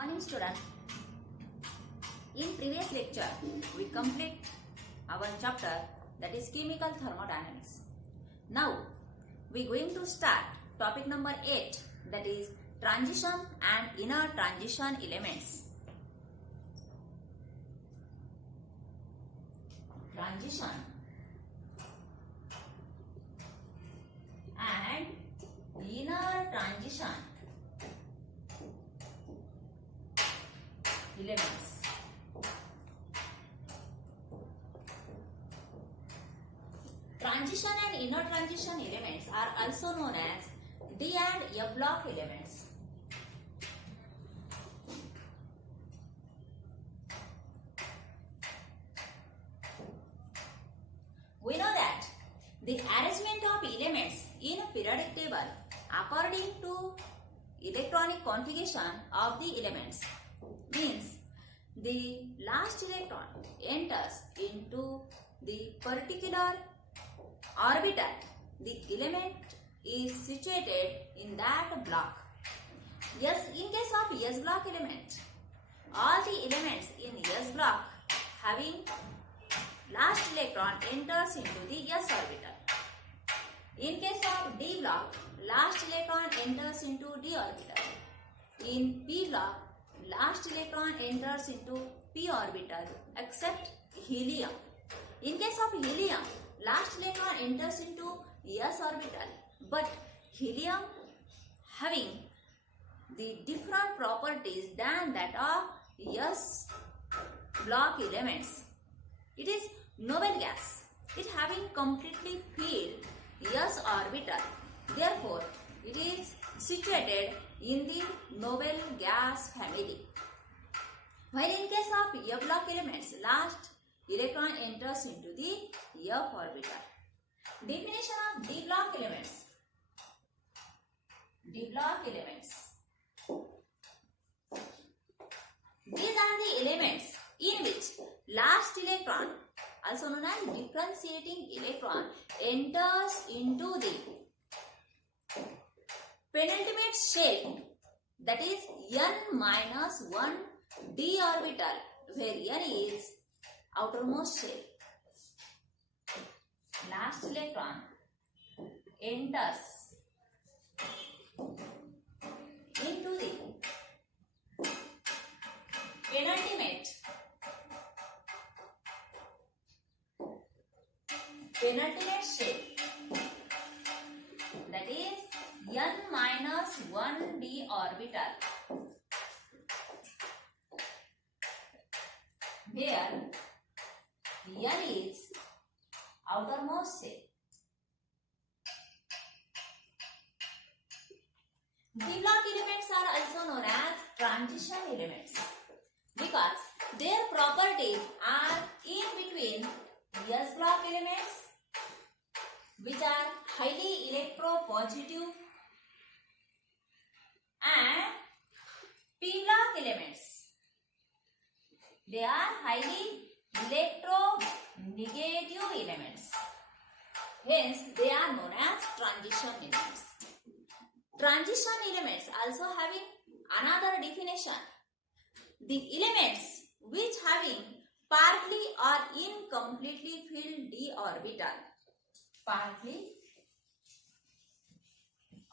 Morning student. In previous lecture, we complete our chapter that is chemical thermodynamics. Now, we are going to start topic number 8 that is transition and inner transition elements. Transition and inner transition elements. Transition and inner transition elements are also known as D and F block elements. We know that the arrangement of elements in a periodic table according to electronic configuration of the elements means the last electron enters into the particular orbital. The element is situated in that block. Yes, in case of S block element, all the elements in S block having last electron enters into the S orbital. In case of D block, last electron enters into D orbital. In P block, last electron enters into P orbital except helium. In case of helium, last electron enters into S orbital, but helium having the different properties than that of S block elements. It is noble gas. It having completely filled S orbital. Therefore, it is situated in the noble gas family. While in case of F block elements, last electron enters into the F orbital. Definition of D block elements. D block elements. These are the elements in which last electron, also known as differentiating electron, enters into the penultimate shell, that is n-1 d orbital, where n is outermost shell. Last electron enters into the penultimate shell, that is n-1 d orbital, where n is outermost shell. D block elements are also known as transition elements because their properties are in between S block elements, which are highly electropositive, and P block elements. They are highly electronegative elements. Hence, they are known as transition elements. Transition elements also having another definition. The elements which having partly or incompletely filled d orbital. Partly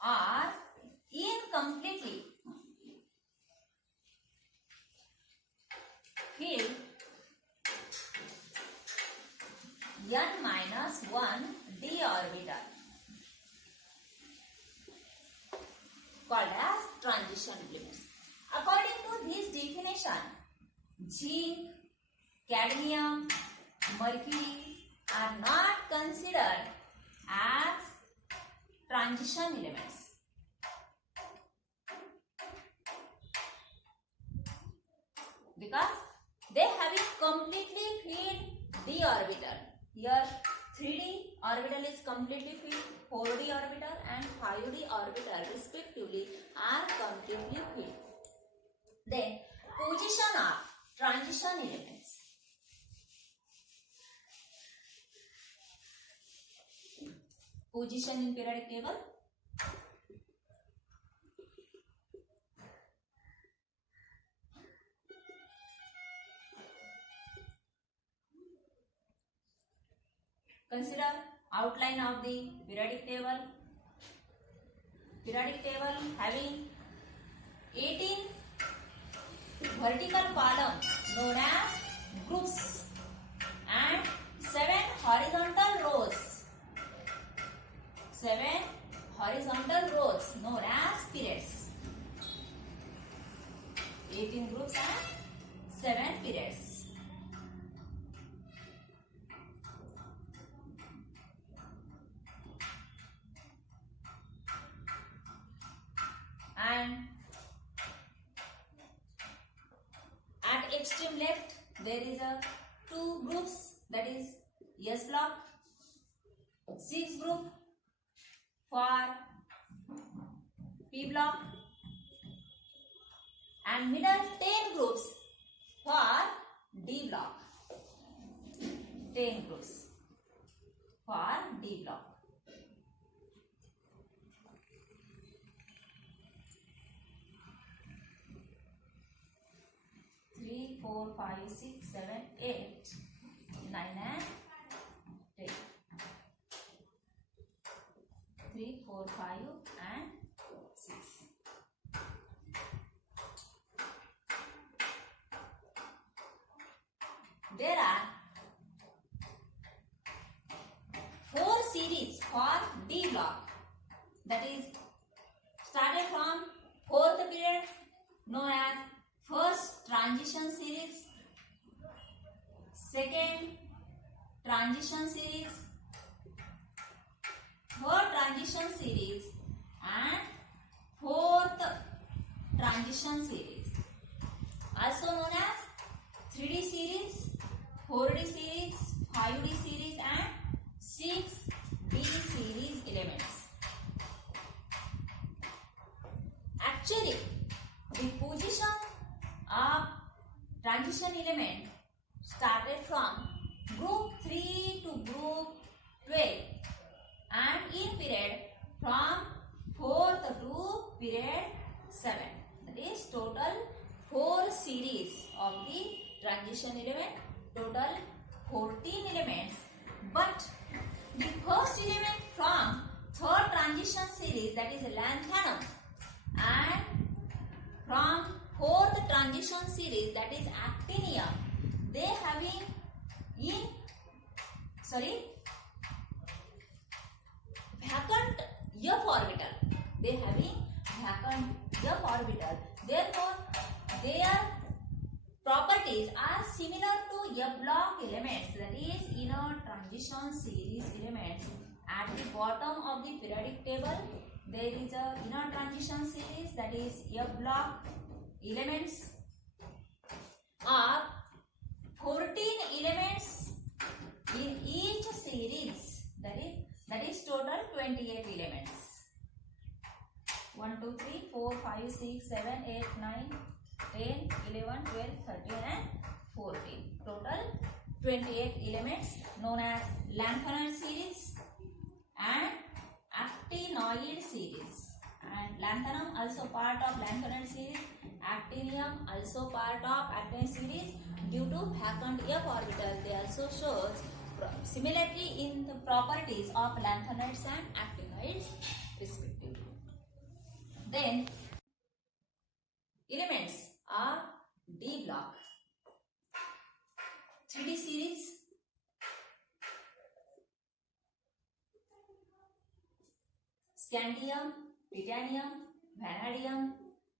or incompletely filled n-1 d orbital called as transition elements. According to this definition, zinc, cadmium, mercury are not considered as transition elements. Because they have it completely filled d orbital. Here 3d orbital is completely filled, 4d orbital and 5d orbital respectively are completely filled. Then position of transition elements. Position in periodic table. Consider outline of the periodic table. Periodic table having 18 vertical columns known as groups and 7 horizontal rows. 7 horizontal rows known as periods. 18 groups and 7 periods. And at extreme left there is a 2 groups, that is S block, 6 group for P block, and middle 10 groups for D block. 10 groups for D block. Three, 4, 5, 6, 7, 8, 9 and 10. 3, 4, 5 and 6. There are 4 series for D block, that is started from 4th period known as first transition series, second transition series, third transition series and fourth transition series, also known as 3D series, 4D series, 5D series and 6D series elements. Actually, the position of transition element started from group 3 to group 12 and in period from 4th to period 7. That is total 4 series of the transition element, total 14 elements. But the first element from 3rd transition series, that is lanthanum, and from 4th transition series, that is actinium, they having vacant F orbital. They having vacant F orbital. Therefore, their properties are similar to F block elements, that is inner transition series elements. At the bottom of the periodic table, there is a inner transition series, that is F block elements are 14 elements in each series, that is total 28 elements. 1, 2, 3, 4, 5, 6, 7, 8, 9, 10, 11, 12, 13 and 14. Total 28 elements known as lanthanoid series and actinoid series. And lanthanum also part of lanthanoid series, actinium also part of actinoid series. Due to vacant F orbital, they also shows similarity in the properties of lanthanoids and actinoids respectively. Then elements are D block, 3D series, scandium, titanium, vanadium,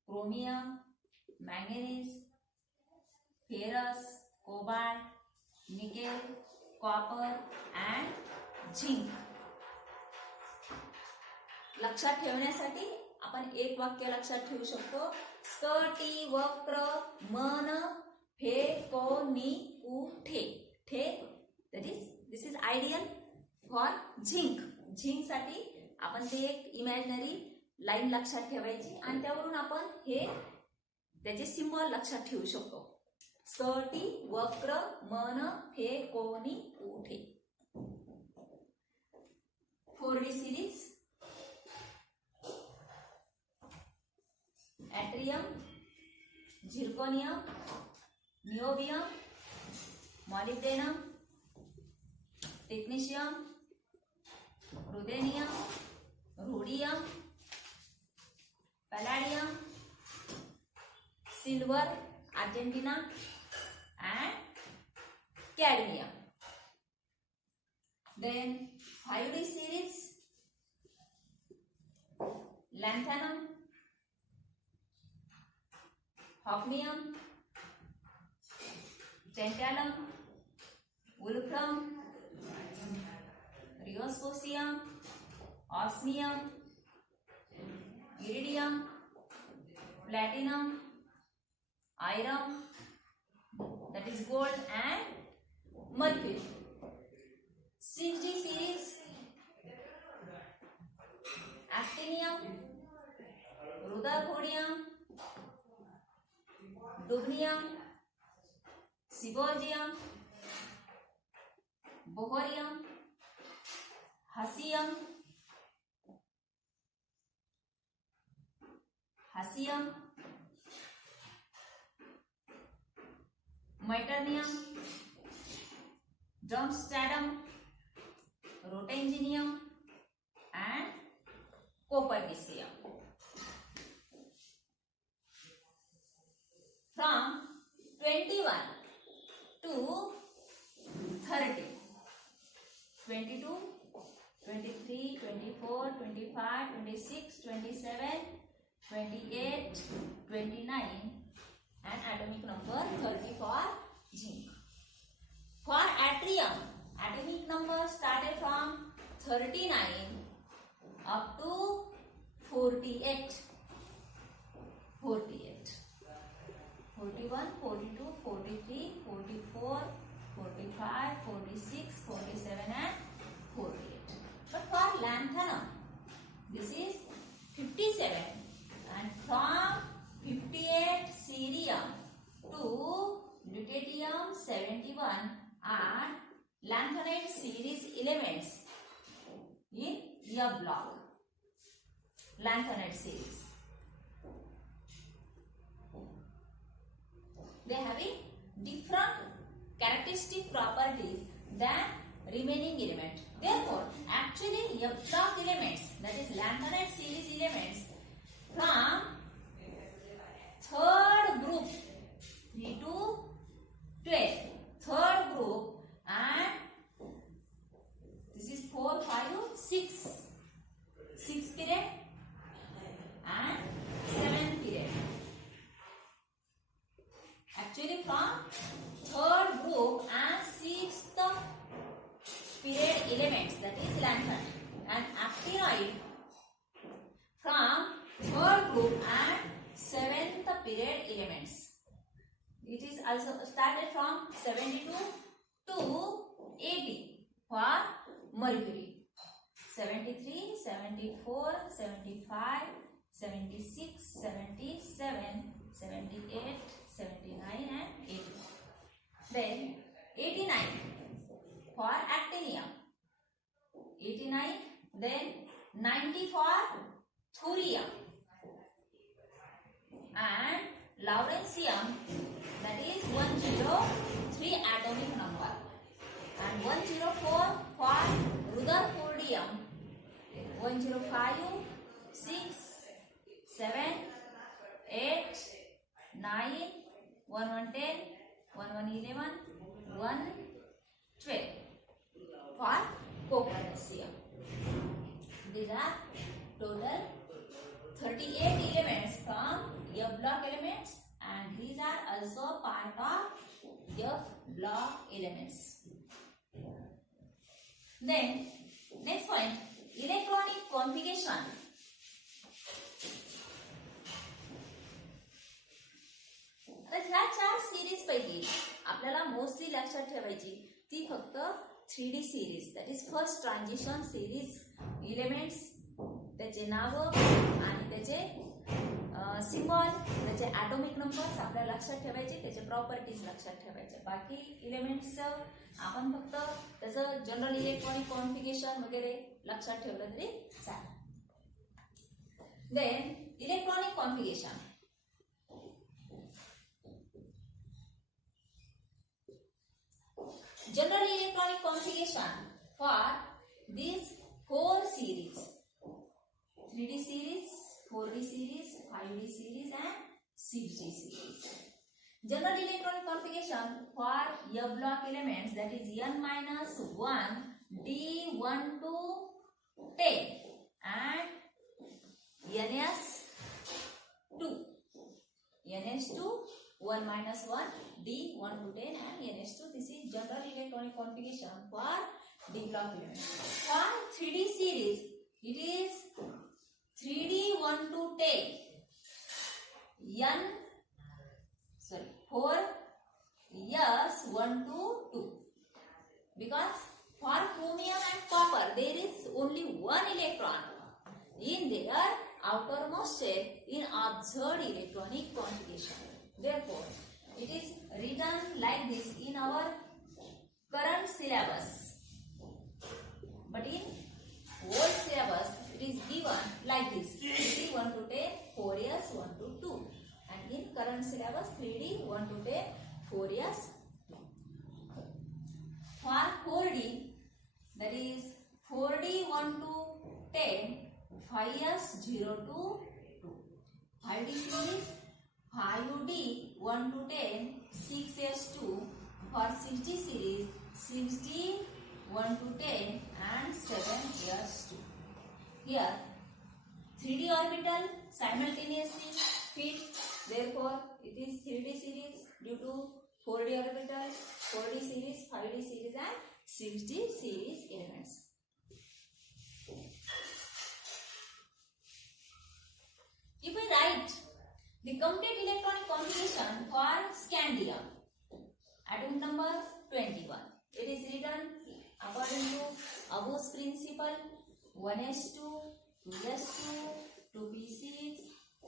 chromium, manganese, ferrous, cobalt, nickel, copper and zinc. लक्षात ठेवण्यासाठी आपण एक वाक्य लक्षात ठेवू शकतो. Scotty वक्र मन फेकोनी उठे. ठे this is ideal for zinc. Zinc साठी आपण ते एक इमॅजिनरी लाईन लक्षात ठेवायची आणि त्यावरून आपण हे त्याचे सिम्बॉल लक्षात ठेवू शकतो. स्कटी वक्र मन फेकोनी उठे. 4D series, yttrium, zirconium, niobium, molybdenum, technetium, ruthenium, rhodium, palladium, silver, Argentina, and cadmium. Then 5D series, lanthanum, hafnium, tantalum, wolfram, rhomboesium, osmium, iridium, platinum, iron, that is gold, and mercury. 6D series, actinium, rutherfordium, dubnium, seaborgium, bohrium, hassium, meiternum, drumstadum, rotangenium, and copernicium. From 21 to 30, 22, 23, 24, 25, 26, 27, 28, 29, and atomic number 30 for zinc. For yttrium, atomic number started from 39 up to 48. 41, 42, 43, 44, 45, 46, 47, and 48. But for lanthanum, this is 57, and from 58 cerium to lutetium 71 are lanthanide series elements in F block. Lanthanide series. They are having different characteristic properties than remaining element. Therefore, actually F block elements, that is lanthanide series elements, from third group 3 to 12, third group, and this is 4, 5, 6, 6 period and 7 period. Actually from third group and 6th period elements, that is lanthanide, and actinide from third group and 7th period elements. It is also started from 72 to 80 for mercury. 73, 74, 75, 76, 77, 78, 79, and 80. Then 89 for actinium. 89. Then 90 for thorium. And lawrencium, that is 103 atomic number. And 104 for rutherfordium. 105, 6, 7, 8, 9, 1110, 1111, 112 for copernicium. These are total 38 elements from F block elements, and these are also part of F block elements. Then next point, electronic configuration. आता ह्या 4 series पैकी आपल्याला mostly लक्षात ठेवायची ती फक्त 3D series, that is first transition series elements, त्याचे नाव आणि त्याचे सिम्बॉल, त्याचे ॲटॉमिक नंबर्स आपल्याला लक्षात ठेवायचे, त्याचे प्रॉपर्टीज लक्षात ठेवायचे. बाकी एलिमेंट्स आपण फक्त त्याचं जनरल इलेक्ट्रॉनिक कॉन्फिगरेशन वगैरे लक्षात ठेवलं तरी चालेल. Then electronic configuration. General electronic configuration for these 4 series, 3D series, 4D series, 5D series and 6D series. General electronic configuration for F block elements, that is n minus 1, D1 to 10 and NS2 1 minus 1, D1 to 10 and NS2. This is general electronic configuration for D block elements. For 3D series, it is 3D 1 to 10, 4S 1 to 2. Because for chromium and copper, there is only one electron in their outermost shell in observed electronic configuration. Therefore, it is written like this in our current syllabus. But in old syllabus, it is given like this: 3D 1 to 10, 4S 1 to 2. And in current syllabus, 3D 1 to 10, 4S. For 4D, that is 4D 1 to 10, 5S 0 to 2. 5D series, 5D 1 to 10, 6S 2. For 6D series, 6D 1 to 10 and 7S 2. Here, 3D orbital simultaneously fit. Therefore, it is 3D series due to 4D orbital, 4D series, 5D series and 6D series elements. If we write the complete electronic configuration for scandium, atom number 21, it is written according to Abo's principle: 1s2, 2s2, 2p6,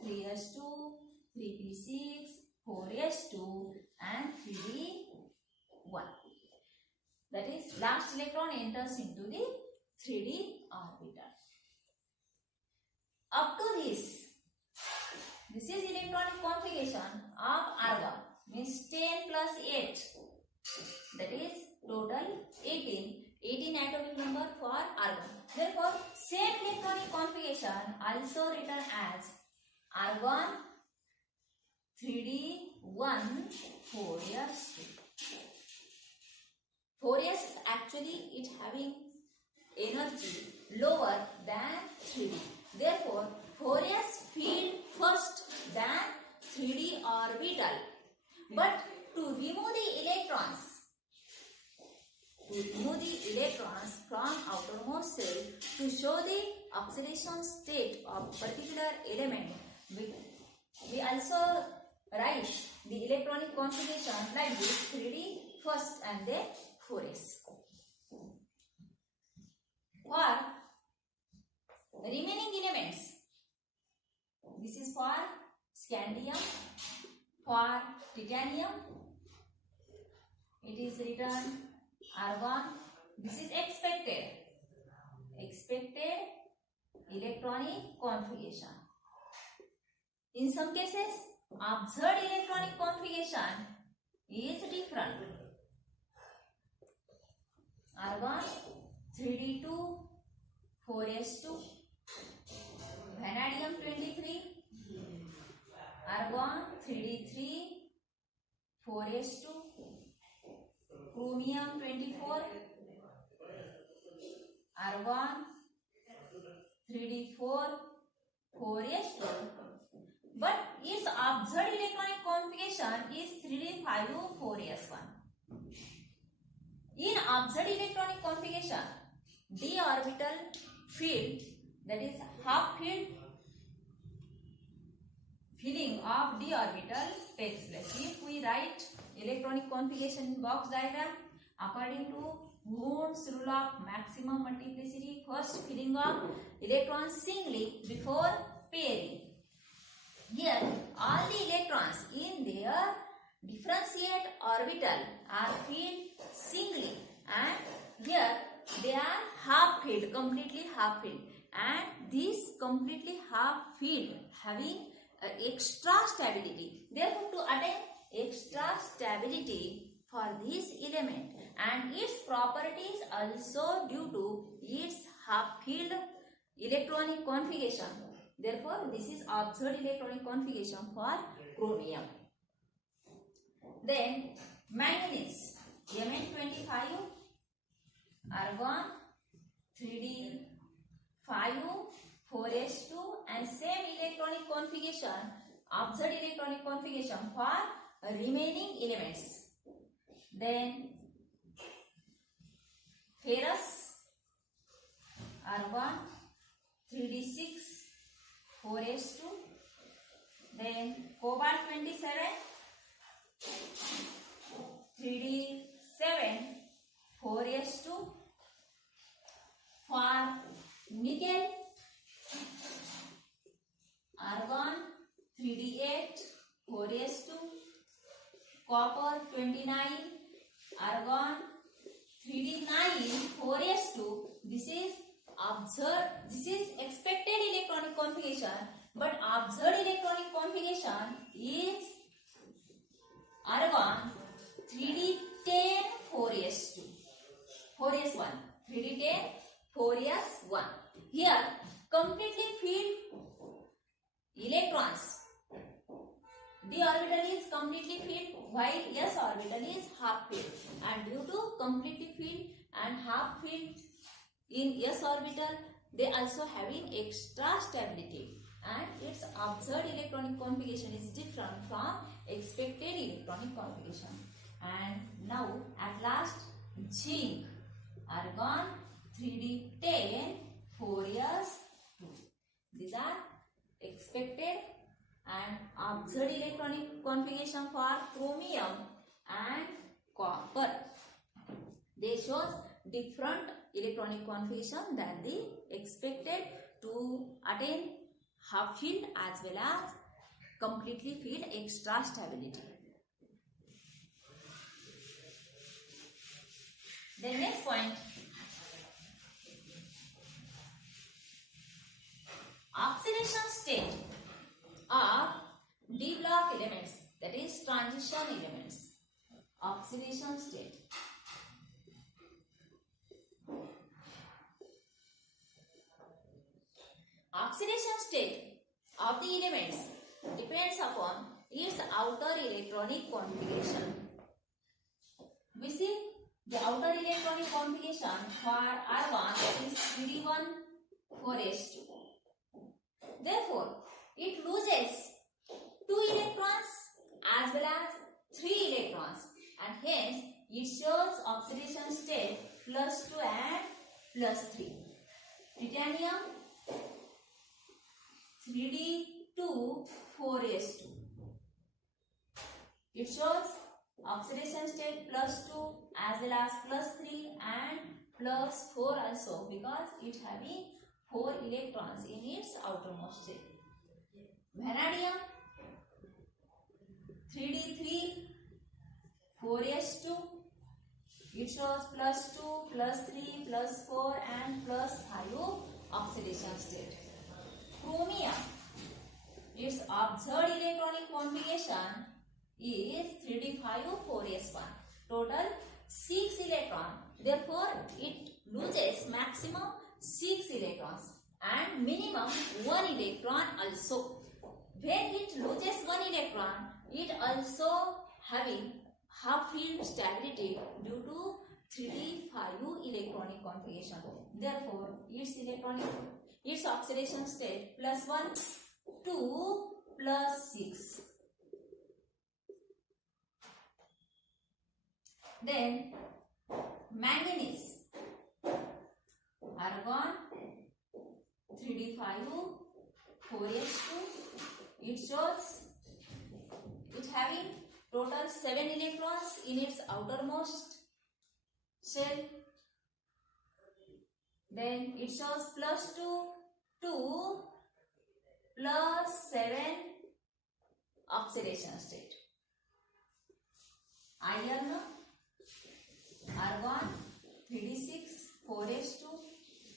3s2, 3p6, 4s2 and 3d1. That is, last electron enters into the 3D orbital. Up to this is electronic configuration of argon, means 10 plus 8, that is total 18 atomic number for argon. Therefore, same electronic configuration also written as argon 3d1 4s2. 4s actually it having energy lower than 3d. Therefore, 4s filled first than 3d orbital. But to remove the electrons from outermost shell, to show the oxidation state of particular element, we also write the electronic configuration like this: 3d first and then 4s. For remaining elements, this is for scandium. For titanium, it is written argon. This is expected electronic configuration. In some cases, observed electronic configuration is different. Argon 3d2 4s2, vanadium 23, argon 3d3 4s2, chromium 24, argon 3d4 4s2. But its observed electronic configuration is 3d5 4s1. In observed electronic configuration, d orbital field, that is half field filling of d orbital, takes place. If we write electronic configuration in box diagram according to Moore's rule of maximum multiplicity, first filling of electrons singly before pairing. Here, all the electrons in their differentiate orbital are filled singly, and here they are half filled, completely half filled, and this completely half filled having extra stability. Therefore, to attain extra stability, for this element, and its properties also due to its half filled electronic configuration. Therefore, this is observed electronic configuration for chromium. Then manganese, Mn25, argon 3d5, 4s2, and same electronic configuration, observed electronic configuration for remaining elements. Then ferrous, argon 3d6, 4s2. Then cobalt 27, 3d7, 4s2. For nickel, argon 3d8, 4s2. Copper 29, argon 3d9, 4s2. This is expected electronic configuration, but observed electronic configuration is argon 3d10, 4s2, 4s1, 3d10, 4s1. Here completely filled electrons. D orbital is completely filled while S orbital is half filled, and due to completely filled and half filled in S orbital, they also having extra stability, and its observed electronic configuration is different from expected electronic configuration. And now at last zinc, argon 3d10, 4s2. These are expected and observed electronic configuration for chromium and copper. They shows different electronic configuration than the expected to attain half filled as well as completely filled extra stability. The next point, oxidation state of d block elements, that is transition elements. Oxidation state. Oxidation state of the elements depends upon its outer electronic configuration. We see the outer electronic configuration for argon is 3d1, 4s2. Therefore, it loses 2 electrons as well as 3 electrons, and hence it shows oxidation state +2 and +3. Titanium 3d2, 4s2. It shows oxidation state +2 as well as +3 and +4 also, because it having 4 electrons in its outermost state. Vanadium 3d3, 4s2. It shows +2, +3, +4 and +5 oxidation state. Chromium, its observed electronic configuration is 3d5, 4s1. Total 6 electrons. Therefore, it loses maximum 6 electrons and minimum 1 electron also. When it loses 1 electron, it also having half filled stability due to 3d5 electronic configuration. Therefore, its oxidation state +1, 2, +6. Then manganese, argon 3d5, 4s2. It shows it having total 7 electrons in its outermost shell. Then it shows +2, 2, +7 oxidation state. Iron, argon 3d6, 4s2.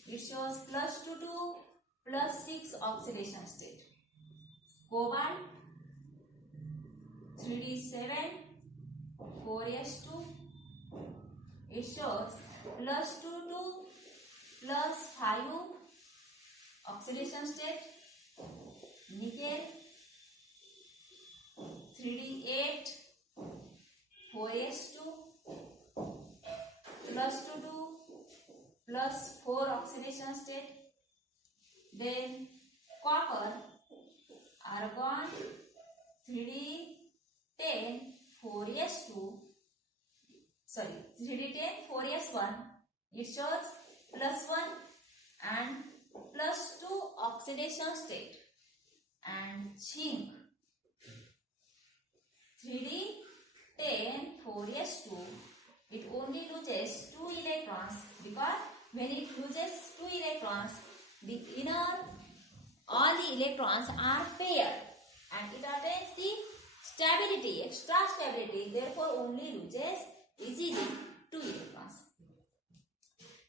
It shows +2, 2, +6 oxidation state. Cobalt 3d7, 4s2. it shows +2 to +5 oxidation state. Nickel 3D8 4s2 +2 to +4 oxidation state. Then copper argon 3D10 4s2 3D10 4s1, it shows +1 and +2 oxidation state. And zinc 3D10 4s2, it only loses 2 electrons, because when it loses 2 electrons, the inner all the electrons are paired and it attains the stability, extra stability, therefore only loses easily 2 electrons.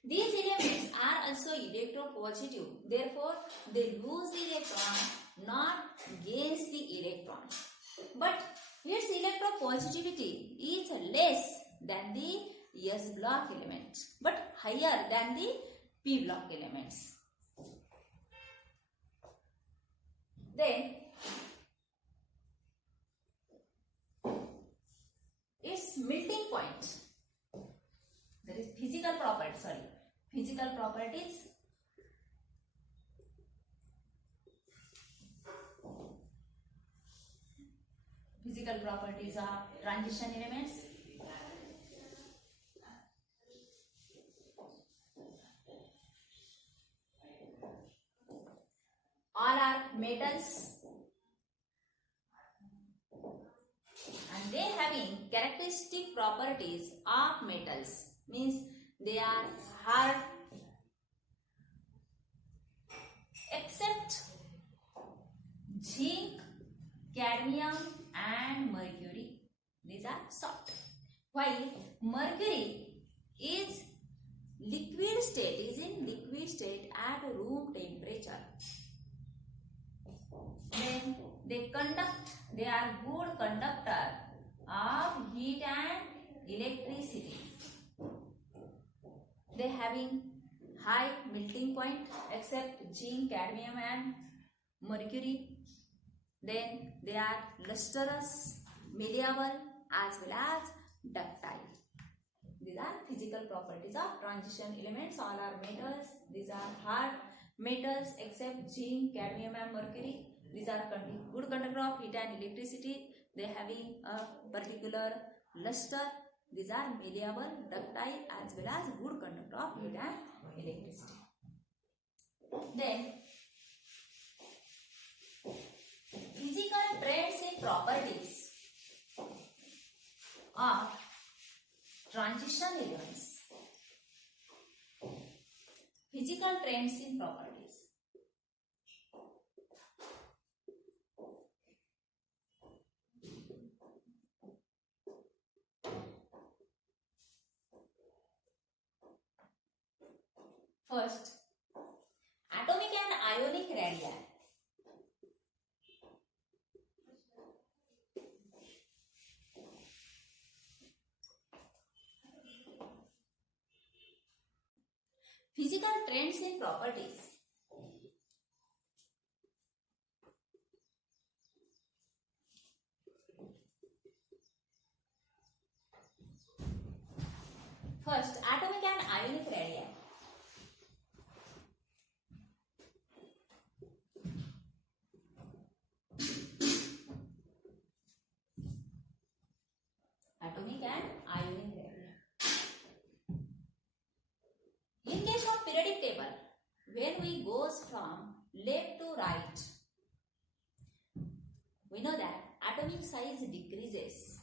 These elements are also electropositive, therefore they lose the electron, not gains the electron. But its electropositivity is less than the S block elements, but higher than the P block elements. Then its melting point, that is physical properties. Physical properties are transition elements. All are metals and they having characteristic properties of metals, means they are hard except zinc, cadmium and mercury. These are soft. While mercury is in liquid state at room temperature. Then they are good conductor of heat and electricity. They having high melting point except zinc, cadmium and mercury. Then they are lustrous, malleable as well as ductile. These are physical properties of transition elements. All are metals. These are hard metals except zinc, cadmium and mercury. These are good conductor of heat and electricity. They having a particular luster. These are malleable, ductile as well as good conductor of heat and electricity. Then physical traits and properties of transition elements. Physical traits and properties. First, atomic and ionic radii. Physical traits and properties. First, atomic and ionic radii. Atomic and ionic radii. In case of periodic table, when we goes from left to right, we know that atomic size decreases.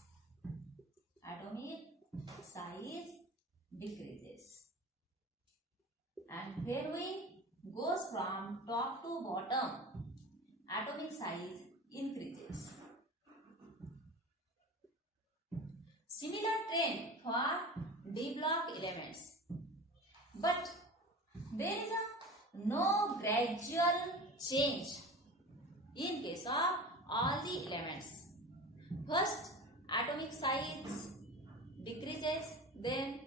Atomic size decreases. And when we goes from top to bottom, atomic size increases. Similar trend for D block elements, but there is no gradual change in case of all the elements. First, atomic size decreases, then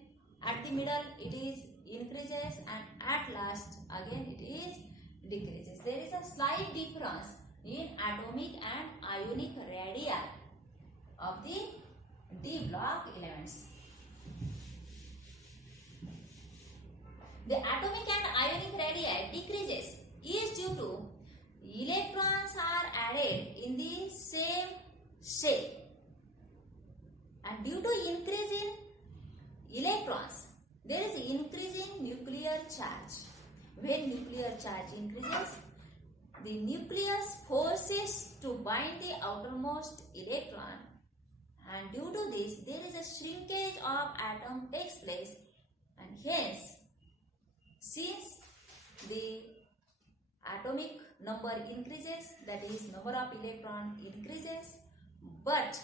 at at the middle it is increases, and at last again it is decreases. There is a slight difference in atomic and ionic radii of the d block elements. The atomic and ionic radii decreases is due to electrons are added in the same shell, and due to increase in electrons there is increase in nuclear charge. When nuclear charge increases, the nucleus forces to bind the outermost electron, and due to this there is a shrinkage of atom takes place, and hence since the atomic number increases, that is number of electron increases, but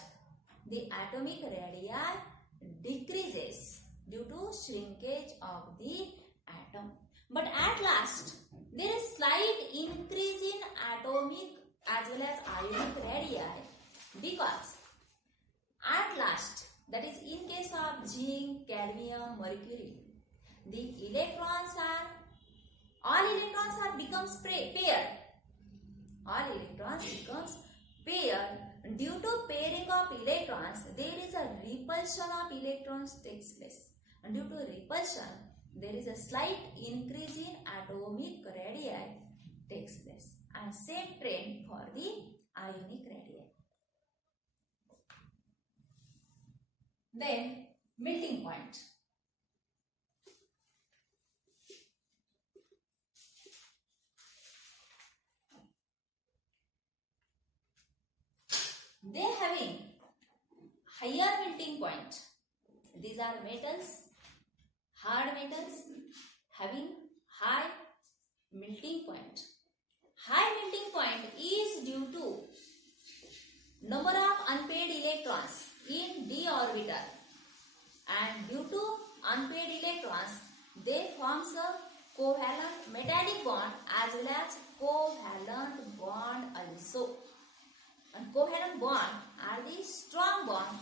the atomic radii decreases due to shrinkage of the atom. But at last there is slight increase in atomic as well as ionic radii, because at last, that is in case of zinc, cadmium, mercury, the electrons are becomes paired. All electrons becomes paired. Due to pairing of electrons, there is a repulsion of electrons takes place, and due to repulsion there is a slight increase in atomic radii takes place, and same trend for the ionic radii. Then melting point. They having higher melting point. These are metals, hard metals having high melting point. High melting point is due to number of unpaired electrons in d orbital, and due to unpaired electrons they forms a covalent metallic bond as well as covalent bond also. And covalent bond are the strong bond,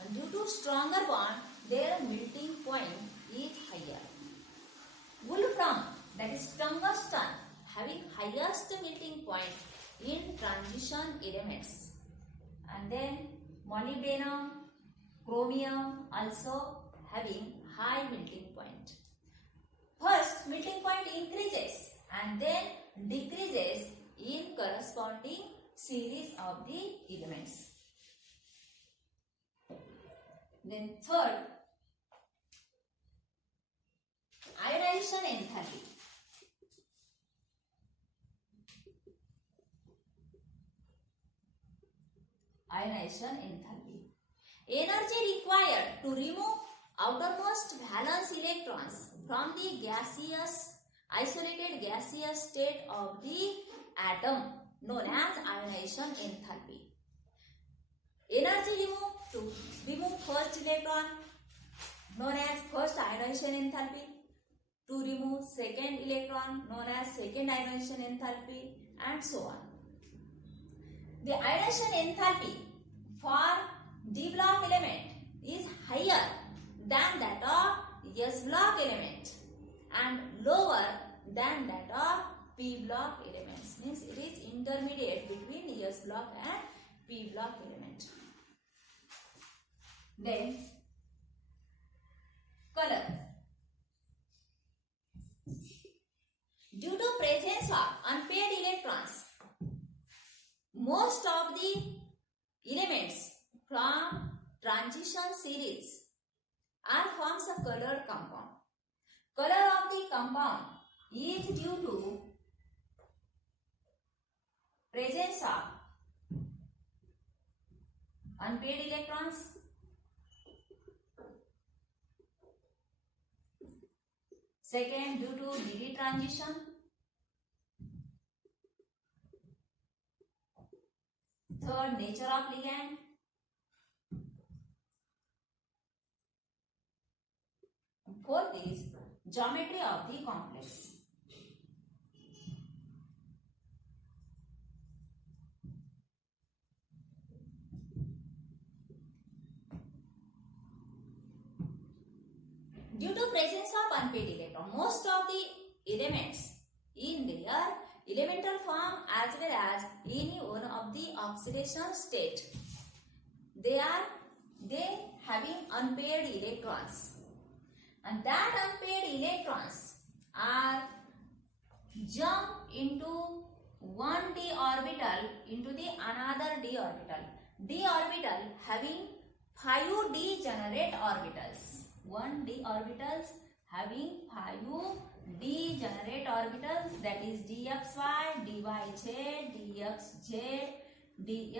and due to stronger bond their melting point is higher. Wolfram, that is tungsten, having highest melting point in transition elements, and then molybdenum, chromium also having high melting point. First melting point increases and then decreases in corresponding series of the elements. Then third, ionization enthalpy. Ionization enthalpy. Energy required to remove outermost valence electrons from the gaseous, isolated gaseous state of the atom, known as ionization enthalpy. Energy to remove first electron, known as first ionization enthalpy. To remove second electron, known as second ionization enthalpy, and so on. The ionization enthalpy for d block element is higher than that of s block element and lower than that of p block elements. Means it is intermediate between s block and p block element. Then color. Due to presence of unpaired electrons, most of the elements from transition series are forms a colored compound. Color of the compound is due to presence of unpaired electrons, second due to DD transition, third nature of ligand, fourth is geometry of the complex. due to presence of unpaired electron, most of the elements in their elemental form as well as any one of the oxidation state, they having unpaired electrons, and that unpaired electrons are jump into one d orbital into the another d orbital. D orbital having 5 degenerate orbitals. 1 d orbitals having 5 degenerate orbitals, that is dxy, dyz, dxz, dxy,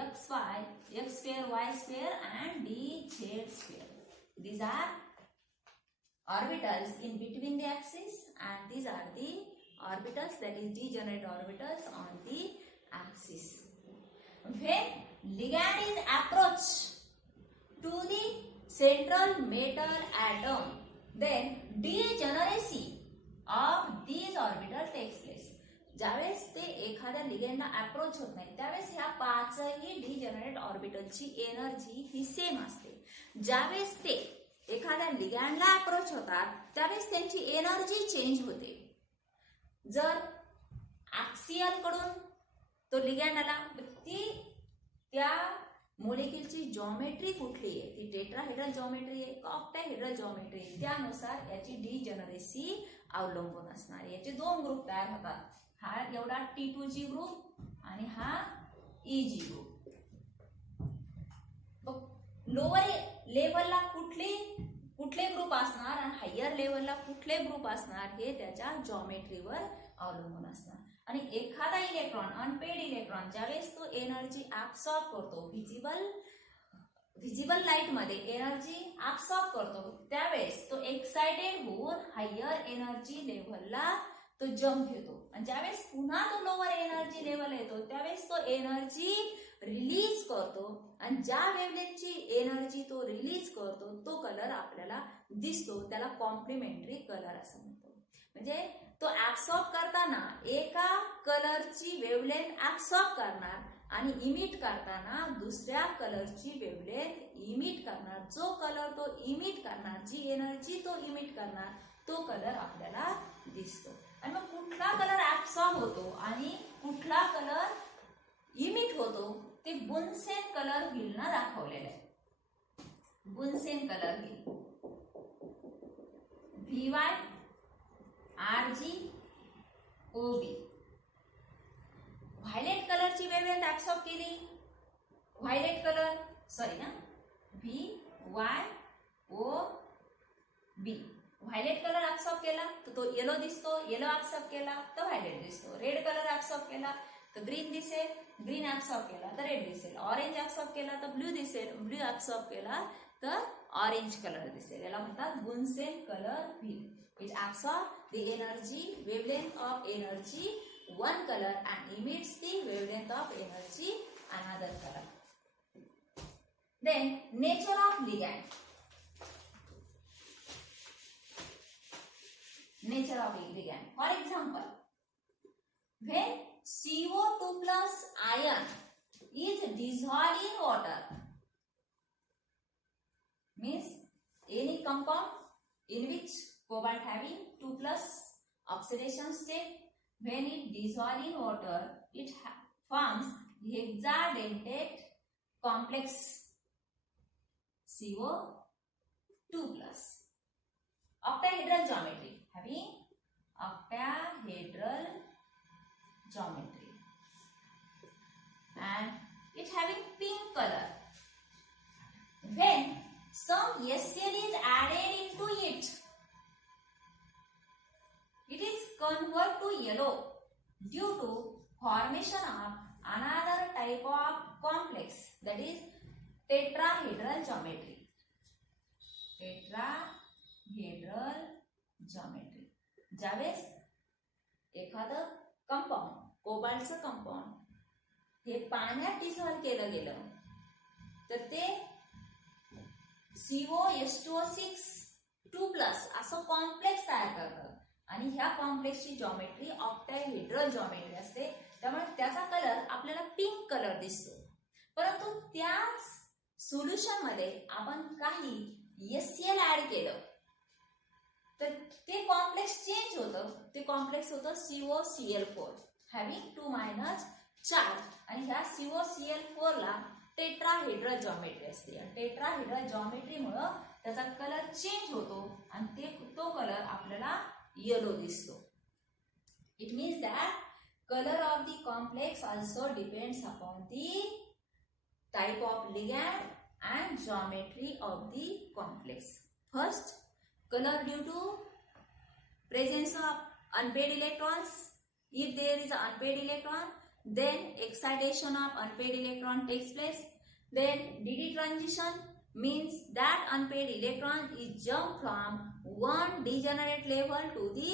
x square, y square and dz square. These are orbitals in between the axis, and these are the orbitals, that is degenerate orbitals on the axis. When ligand is approached to the central metal atom, then degeneracy of these orbital takes place. ज्यावेळेस ते एखाद्या लिगेंडला approach होत नाही त्यावेळेस ह्या पाचही degenerate ऑर्बिटलची energy ही same असते. ज्यावेळेस ते एखाद्या लिगॅंडला अप्रोच होतात त्यावेळेस त्यांची एनर्जी चेंज होते. जर ऍक्सियल कडून तो लिगॅंड आला, त्या मोलिक्युलची जॉमेट्री कुठली आहे, ती टेट्राहेड्रल जॉमेट्री आहे का ऑक्टाहेड्रल जॉमेट्री आहे, त्यानुसार याची डिजेनरेसी अवलंबून असणार. याचे दोन ग्रुप तयार होतात, हा एवढा T2G ग्रुप आणि हा EG ग्रुप. लोअर लेवलला कुठले ग्रुप असणार आणि हायर लेवलला कुठले ग्रुप असणार हे त्याच्या जॉमेट्रीवर अवलंबून असणार. आणि एखादा इलेक्ट्रॉन, अनपेड इलेक्ट्रॉन, ज्यावेळेस तो एनर्जी ऍब्सॉर्ब करतो, व्हिजिबल लाईट मध्ये एनर्जी ऍब्सॉर्ब करतो, त्यावेळेस तो एक्साइटेड होऊन हायर एनर्जी लेवलला तो जम्प घेतो. आणि ज्यावेळेस पुन्हा तो लोअर एनर्जी लेवल येतो त्यावेळेस तो एनर्जी रिलीज करतो, आणि ज्या वेव्हलेंथची एनर्जी तो रिलीज करतो तो कलर आपल्याला दिसतो, त्याला कॉम्प्लिमेंटरी कलर असं म्हणतो. म्हणजे तो ऍब्सॉर्ब करताना एका कलरची वेव्हलेंथ ऍब्सॉर्ब करणार आणि इमिट करताना दुसऱ्या कलरची वेव्हलेंथ इमिट करणार. जो कलर तो इमिट करणार, जी एनर्जी तो इमिट करणार, तो कलर आपल्याला दिसतो. आणि मग कुठला कलर ऍब्सॉर्ब होतो आणि कुठला कलर इमिट होतो ते बुन्सेन कलर व्हीलनं दाखवलेलं आहे. Bunsen colour wheel VY RG OB. Violet कलरची वेव्हलेंथ ऍब्सॉर्ब केली, violet colour VY OB. Violet colour absorb केला तर तो येलो दिसतो, येलो ऍब्सॉर्ब केला तर व्हायलेट दिसतो. रेड कलर ऍब्सॉर्ब केला तर ग्रीन दिसेल, ग्रीन ऍब्सॉर्ब केला तर रेड दिसेल. ऑरेंज ऍब्सॉर्ब केला तर ब्ल्यू दिसेल, ब्ल्यू ऍब्सॉर्ब केला तर ऑरेंज कलर दिसेल. याला म्हणतात Bunsen colour wheel. It absorbs the energy, wavelength of energy one color and emits the wavelength of energy another color. Then nature of ligand. Nature of ligand. For example, when CO2 plus ion is dissolved in water, means any compound in which cobalt having 2 plus oxidation state, when it dissolves in water, it forms hexadentate complex CO2 plus. Octahedral geometry, having octahedral geometry, and it having pink color. When some HCl is added into it, it is converted to yellow due to formation of another type of complex, that is tetrahedral geometry. Tetrahedral geometry. ज्यावेळेस एखादं compound, कोबाल्टचं compound हे पाण्यात dissolve केलं गेलं तर ते COH2O6 2+ असं complex तयार करतात. आणि ह्या कॉम्प्लेक्सची जॉमेट्री ऑक्टाहेड्रल जॉमेट्री असते, त्यामुळे त्याचा कलर आपल्याला पिंक कलर दिसतो. परंतु त्याच सोल्युशन मध्ये आपण काही HCl ऍड केलं ते कॉम्प्लेक्स चेंज होतं. ते कॉम्प्लेक्स होतं COCl4 हॅव्हिंग 2 चार्ज आणि ह्या COCl4 ला टेट्राहेड्रल जॉमेट्री असते. टेट्राहेड्रल जॉमेट्रीमुळं त्याचा कलर चेंज होतो आणि तो कलर आपल्याला येलो दिसतो. It means that color of the complex also depends upon the type of ligand and geometry of the complex. First, color due to presence of unpaired electrons. If there is an unpaired electron, then excitation of unpaired electron takes place. Then DD transition means that unpaired electron is jumped from one degenerate level to the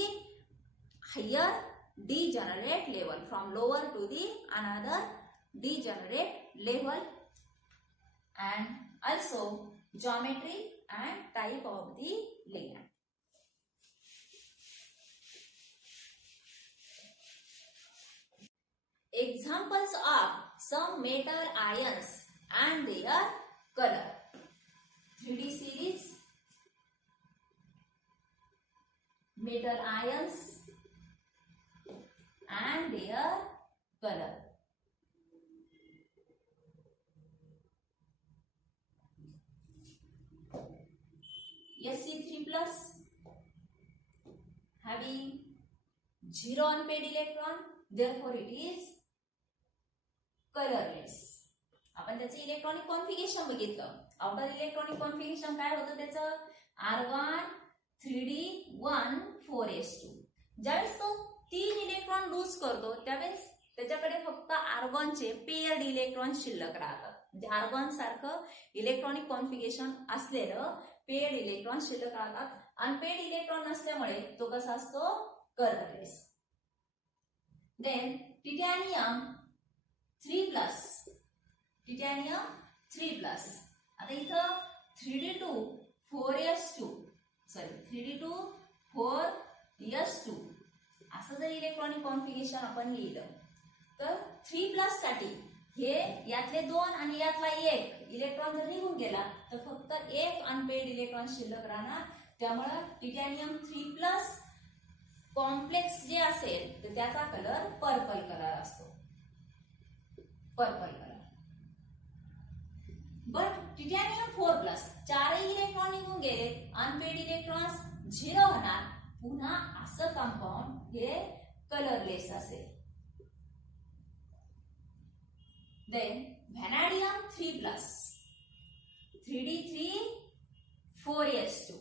higher degenerate level, from lower to the another degenerate level, and also geometry and type of the ligand. Examples of some metal ions and their color. 3D series, metal ions and their color. Sc3 plus having 0 unpaired electron, therefore it is colorless. आपण त्याचे electronic configuration बघितलं. Outer electronic configuration काय होतं त्याचं? R1 3D1 4s2. ज्यावेळेस तो 3 electron lose करतो त्यावेळेस त्याच्याकडे फक्त R1 चे पेअर्ड इलेक्ट्रॉन शिल्लक राहतात. म्हणजे R1 सारखं इलेक्ट्रॉनिक कॉन्फिगरेशन असलेलं पेअर्ड इलेक्ट्रॉन शिल्लक राहतात. अनपेअर्ड इलेक्ट्रॉन नसल्यामुळे तो कसा असतो? Colourless. Then titanium 3 plus, titanium 3 plus. आता इथं 3D2 4s2 3D2 4s2 असं जर इलेक्ट्रॉनिक कॉन्फिगरेशन आपण लिहिलं तर 3 प्लस साठी हे यातले 2 आणि यातला 1 इलेक्ट्रॉन जर निघून गेला तर फक्त एक अनपेअर्ड इलेक्ट्रॉन शिल्लक राहणार. त्यामुळे टिटॅनियम 3 प्लस कॉम्प्लेक्स जे असेल तर त्याचा कलर पर्पल कलर असतो. Purple colour. But titanium 4 plus 4 electron निघून गेले, अनपेअर्ड इलेक्ट्रॉन्स 0 होणार. पुन्हा असं कंपाऊंड हे कलरलेस असेल. देन व्हॅनाडियम 3 प्लस 3D3 4s2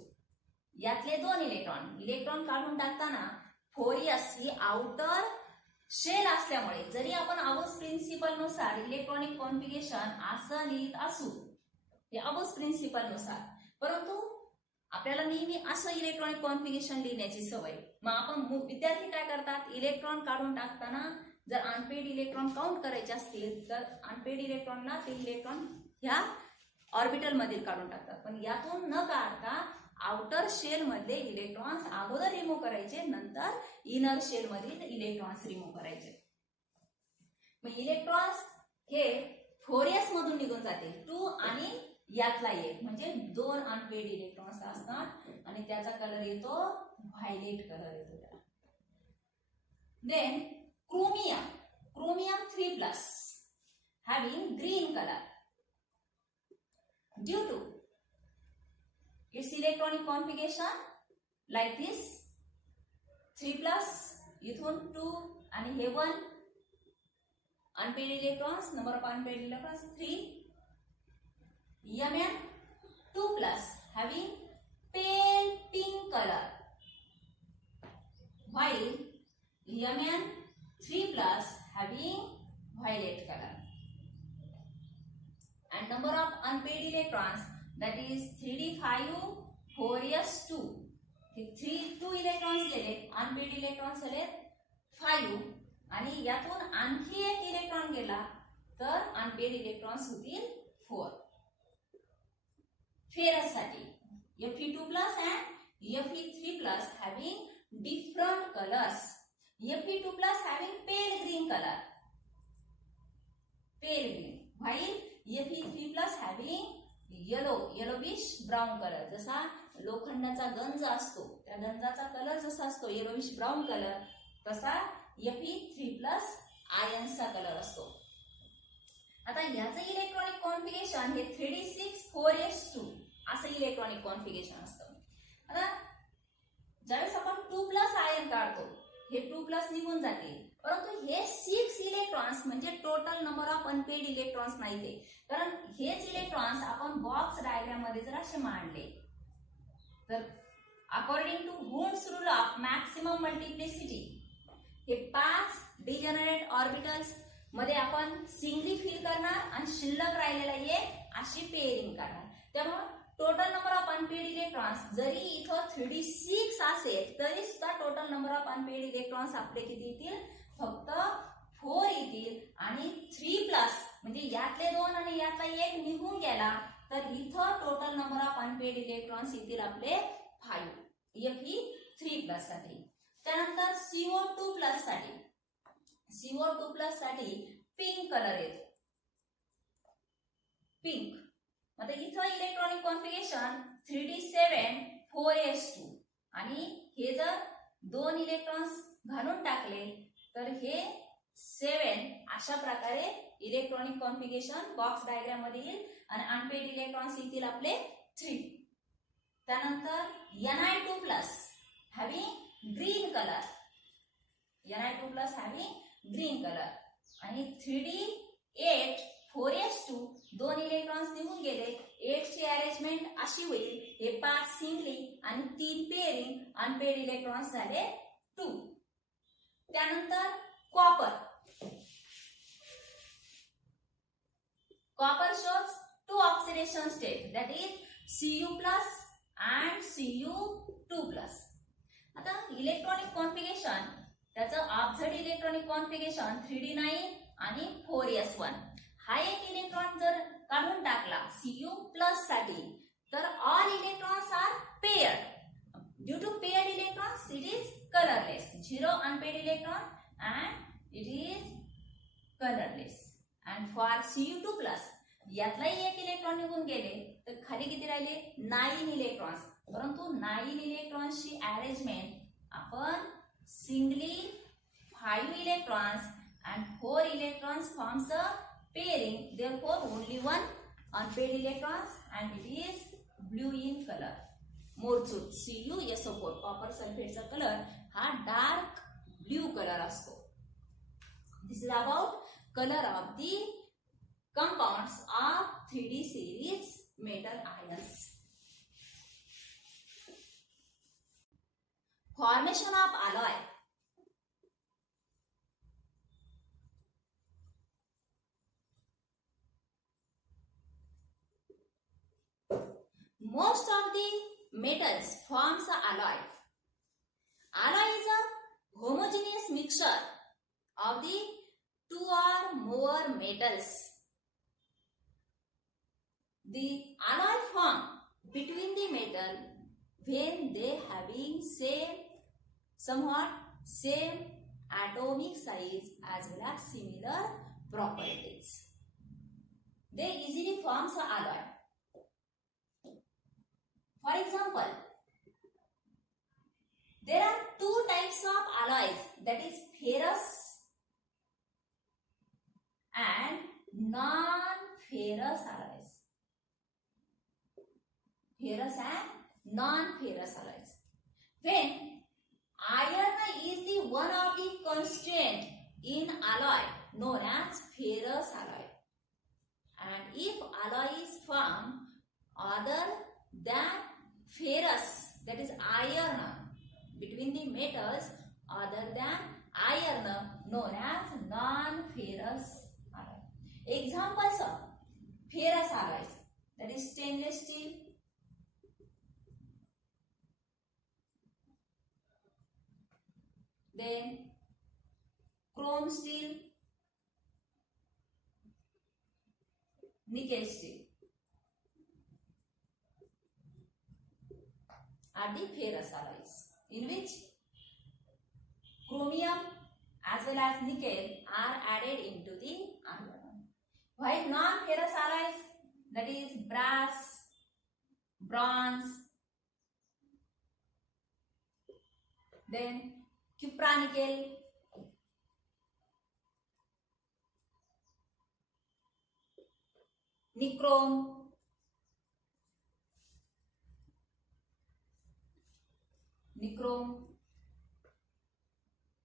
यातले 2 इलेक्ट्रॉन काढून टाकताना 4s ही आउटर शेल असल्यामुळे जरी आपण अबोस प्रिन्सिपल नुसार इलेक्ट्रॉनिक कॉन्फिगरेशन असं लिहित असू ते अबोस प्रिन्सिपल नुसार, परंतु आपल्याला नेहमी असं इलेक्ट्रॉनिक कॉन्फिगरेशन लिहिण्याची सवय. मग आपण विद्यार्थी काय करतात? इलेक्ट्रॉन काढून टाकताना जर अनपेड इलेक्ट्रॉन काउंट करायचे असतील तर अनपेड इलेक्ट्रॉनला ते इलेक्ट्रॉन ह्या ऑर्बिटल मधील काढून टाकतात. पण यातून न काढता आउटर शेल मधले इलेक्ट्रॉन्स अगोदर रिमूव्ह करायचे, नंतर इनर शेल मधील इलेक्ट्रॉन्स रिमूव्ह करायचे. मग इलेक्ट्रॉन्स हे 4s मधून निघून जातील. 2 आणि यातला 1 म्हणजे 2 अनपेड इलेक्ट्रॉन्स असतात आणि त्याचा कलर येतो व्हायलेट कलर येतो त्याला. Then chromium 3 plus having green colour due to its electronic configuration like this. 3 plus इथून 2 आणि हे 1 unpaired electrons, number of unpaired electrons 3. Mn 2 plus having pale pink color, while Mn 3 plus having violet color. And number of unpaired electrons, that is 3D5 4s2. 2 electrons गेले, unpaired electrons आले 5 आणि यातून आणखी एक electron गेला तर unpaired electrons होतील 4. Ferrous साठी Fe2 plus and Fe3 plus having different colors. Fe2 plus having pale green color, pale green, while Fe3 plus having yellowish brown colour. जसा लोखंडाचा गंज असतो, त्या गंजाचा कलर जसा असतो येलोविश ब्राऊन कलर, तसा Fe3+ आयन्सचा कलर असतो. आता याचं इलेक्ट्रॉनिक कॉन्फिगरेशन हे 3d6 4s2 असं इलेक्ट्रॉनिक कॉन्फिगरेशन असतं. आता ज्यावेळेस आपण 2+ आयन काढतो, हे 2+ निघून जाते, परंतु हे 6 इलेक्ट्रॉन्स म्हणजे total number of unpaired electrons नाही ते. कारण हेच इलेक्ट्रॉन्स आपण बॉक्स डायग्राम मध्ये जर असे मांडले तर according to Hund's rule of maximum multiplicity हे 5 डिजनरेट ऑर्बिटल्स मध्ये आपण सिंगली फिल करणार आणि शिल्लक राहिलेला एक अशी पेअरिंग करणार. त्यामुळे total number of unpaired electrons जरी इथं 3d6 असेल तरी सुद्धा total number of unpaired electrons आपले किती येतील? फक्त 4 येतील. आणि 3+ म्हणजे यातले 2 आणि यातला 1 निघून गेला तर इथं total number of unpaired electrons येतील आपले 5 Fe3+ साठी. त्यानंतर CO2+ साठी, CO2+ साठी पिंक कलर येतो, पिंक. आता इथं इलेक्ट्रॉनिक कॉन्फिगरेशन 3d7 4s2 आणि हे जर 2 इलेक्ट्रॉन्स घालून टाकले तर हे 7 अशा प्रकारे इलेक्ट्रॉनिक कॉन्फिगरेशन बॉक्स डायग्राम मध्ये येईल आणि अनपेड इलेक्ट्रॉन्स येतील आपले 3. त्यानंतर Ni2+ having green colour, Ni2+ having green colour. आणि 3d8 4s2 2 इलेक्ट्रॉन्स निघून गेले, 8 ची अरेंजमेंट अशी होईल, हे 5 सिंगली आणि 3 पेअरिंग अनपेड इलेक्ट्रॉन्स झाले 2. त्यानंतर copper, copper shows 2 oxidation state, that is Cu+ and Cu2+. आता इलेक्ट्रॉनिक कॉन्फिगरेशन त्याचं ऑब्झर्व्ड इलेक्ट्रॉनिक कॉन्फिगरेशन 3d9 आणि 4s1. हा एक इलेक्ट्रॉन जर काढून टाकला Cu+ साठी तर all electrons are paired. Due to paired electrons it is colourless. 0 unpaired electron and it is colorless. And for Cu2+ यातलाही एक इलेक्ट्रॉन निघून गेले तर खाली किती राहिले? 9 इलेक्ट्रॉन्स. परंतु 9 इलेक्ट्रॉन्सची अरेंजमेंट आपण singly 5 electrons and 4 electrons forms a pairing. Therefore only one unpaired electrons and it is blue in color. मोरचूत CuSO4 कॉपर सल्फेटचा कलर हा डार्क ब्ल्यू कलर असतो. This is about colour of the compounds of 3D series metal ions. Formation of alloy. Most of the metals forms a alloy. Alloy is a homogeneous mixture of the 2 or more metals. The alloy form between the metal when they having somewhat same atomic size as well as similar properties. They easily forms a alloy. For example, there are 2 types of alloys, that is ferrous and non-ferrous alloys. Ferrous and non-ferrous alloys. When iron is the one of the constraint in alloy known as ferrous alloy, and if alloy is formed other than ferrous, that is iron, between the metals other than iron known as non-ferrous alloy. Examples of ferrous alloys, that is stainless steel, then chrome steel, nickel steel are the ferrous alloys, in which chromium as well as nickel are added into the iron. While non-ferrous alloys that is brass, bronze, then cupronickel, nichrome,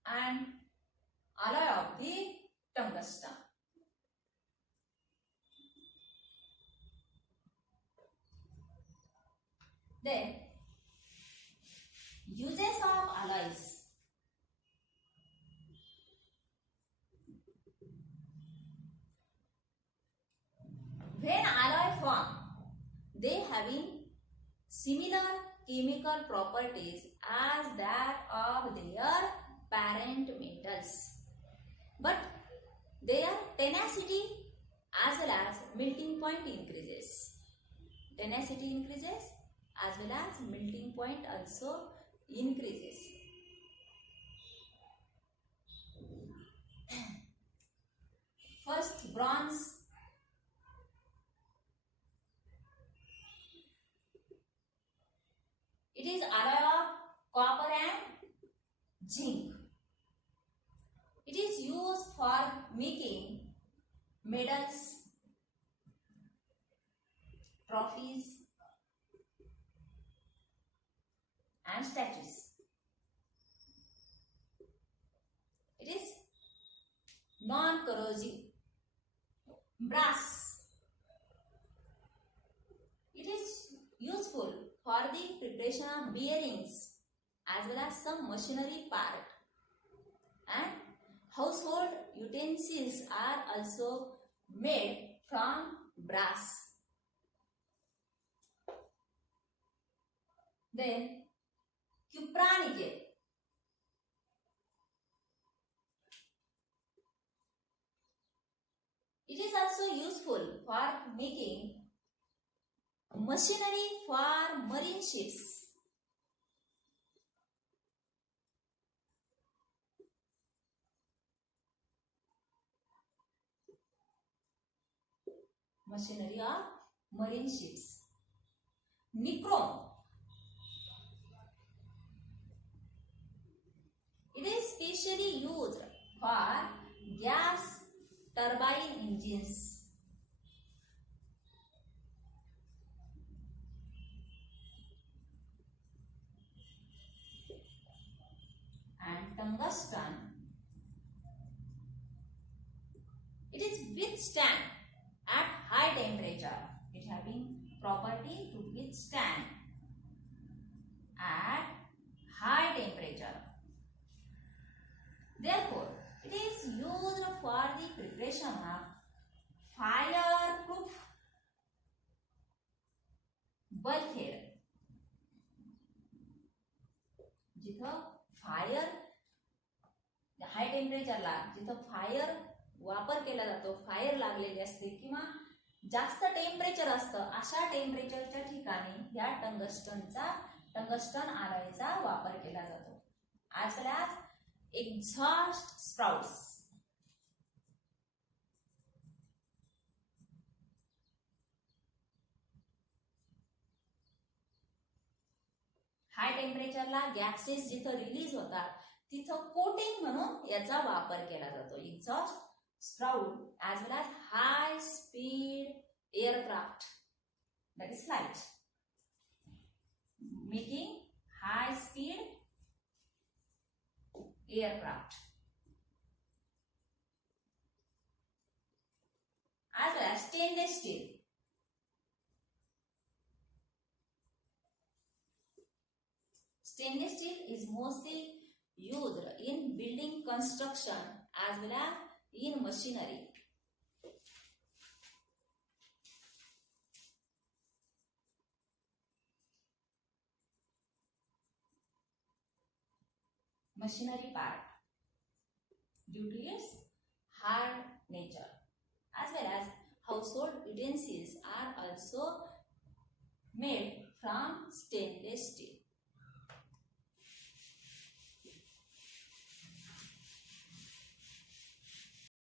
and alloy of the tungsten. Then uses of alloys. When alloy form, they having similar chemical properties as that of their parent metals, but their tenacity as well as melting point increases. Tenacity increases as well as melting point also increases. First, bronze. It is alloy of copper and zinc. It is used for making medals, trophies, and statues. It is non-corrosive. Brass. It is useful for the preparation of bearings as well as some machinery part. And household utensils are also made from brass. Then cupronickel. It is also useful for making machinery for marine ships. Machinery of marine ships. Nichrome. It is specially used for gas turbine engines. And tungsten. It is withstand at high temperature. It having property to withstand at high temperature. Therefore, it is used for the preparation of fireproof bulkhead. जिथं fire हाय टेम्परेचरला जिथं fire वापर केला जातो, fire लागलेली असते किंवा जास्त temperature असतं, अशा टेम्परेचरच्या ठिकाणी या टंगस्टन alloyचा वापर केला जातो. as well as exhaust sprouts. हाय टेम्परेचरला गॅसेस जिथं रिलीज होतात तिथं कोटिंग म्हणून याचा वापर केला जातो. Exhaust sprout as well as high speed aircraft, that is flight, making high speed aircraft. As well as stainless steel. Stainless steel is mostly used in building construction as well as in machinery. Machinery part due to its hard nature, as well as household utensils are also made from stainless steel.